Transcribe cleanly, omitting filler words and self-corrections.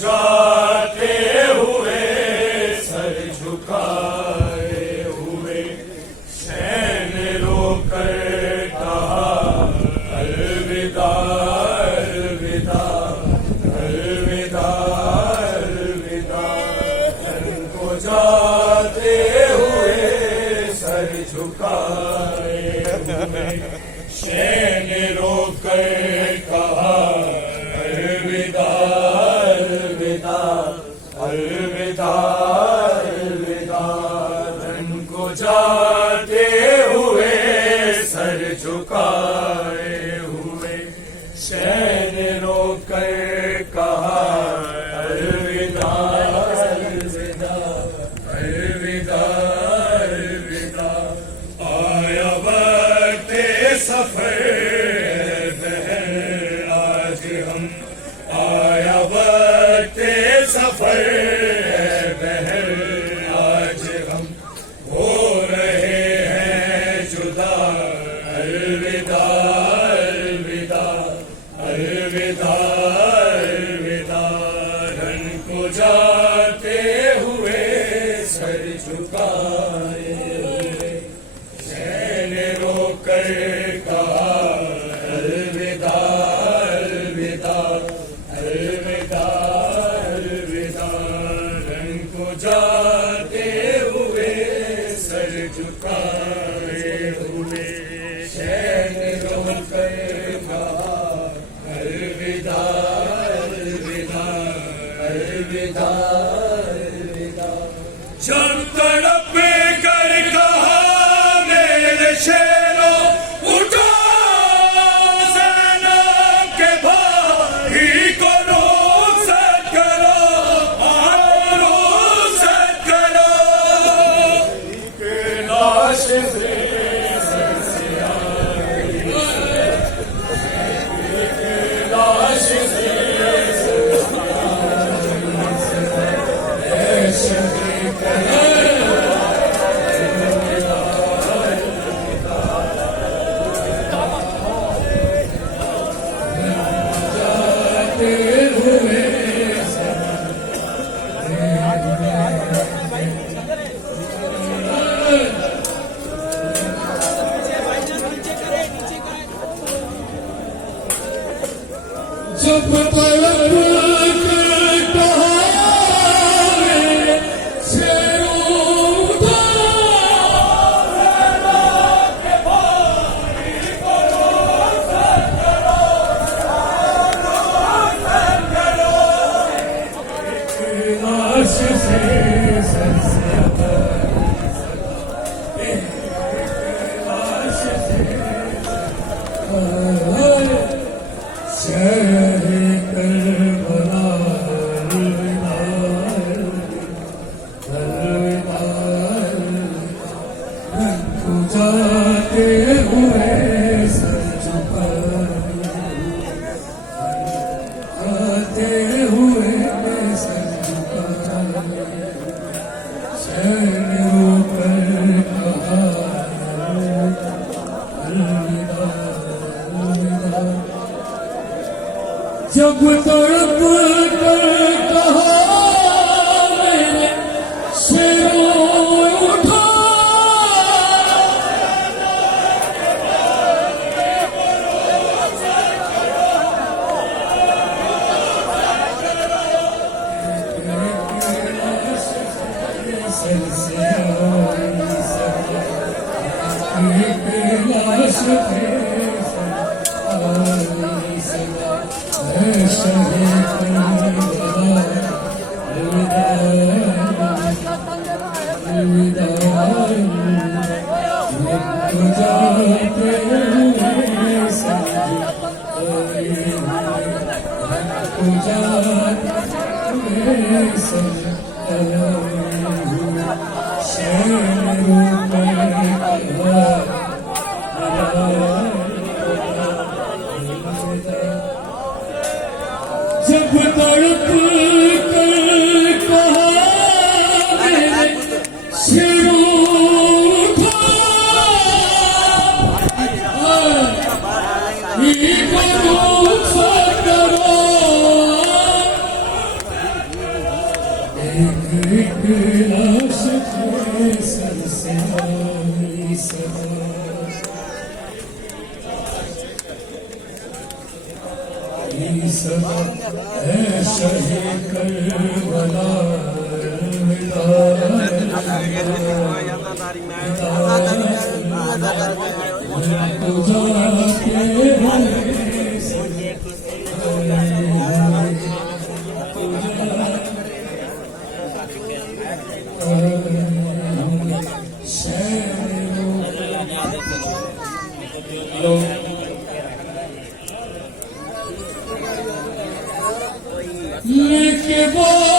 जाते हुए सर झुकाए हुए शैन रोकर कहा अलविदा अलविदा अलविदा अलविदा। को जाते हुए सर झुकाए हुए शैन रोकर कहा अलविदा अलविदा अलविदा अलविदा। धन को जाते हुए सर झुकाए हुए शैन रोकर कहा अलविदा अलविदा अलविदा अलविदा। आया वक्त सफर बहर आज हम आया वक्त सफर बहर आज हम हो रहे हैं जुदा अलविदा अलविदा अलविदा अलविदा। धन को जाते हुए सर झुकाए हुए शैन रोकर कहा अलविदा अलविदा अलविदा अलविदा। धन को जाते हुए सर झुकाए हुए शैन रोकर कहा अलविदा अलविदा अलविदा अलविदा। जब तड़प कर कहा मेरे शेरों उठो सेना के भाई को रुखसत करो रुखसत करो। के लाश से लाश से जब तड़प कर कहा मेरे शेरों उठो के भाई को रुखसत करो रुखसत करो। लाश से सर से लाश से जाते हुए सर झुकाए जाते हुए सर झुकाए शैन रोकर कहा अलविदा अलविदा। जब तड़प कर कहा मेरे शेरों उठो जब तड़प कर कहा मेरे शेरों उठो रुखसत करो एक लाश के सर से आई सदा सदा है शहे करबला लेके वो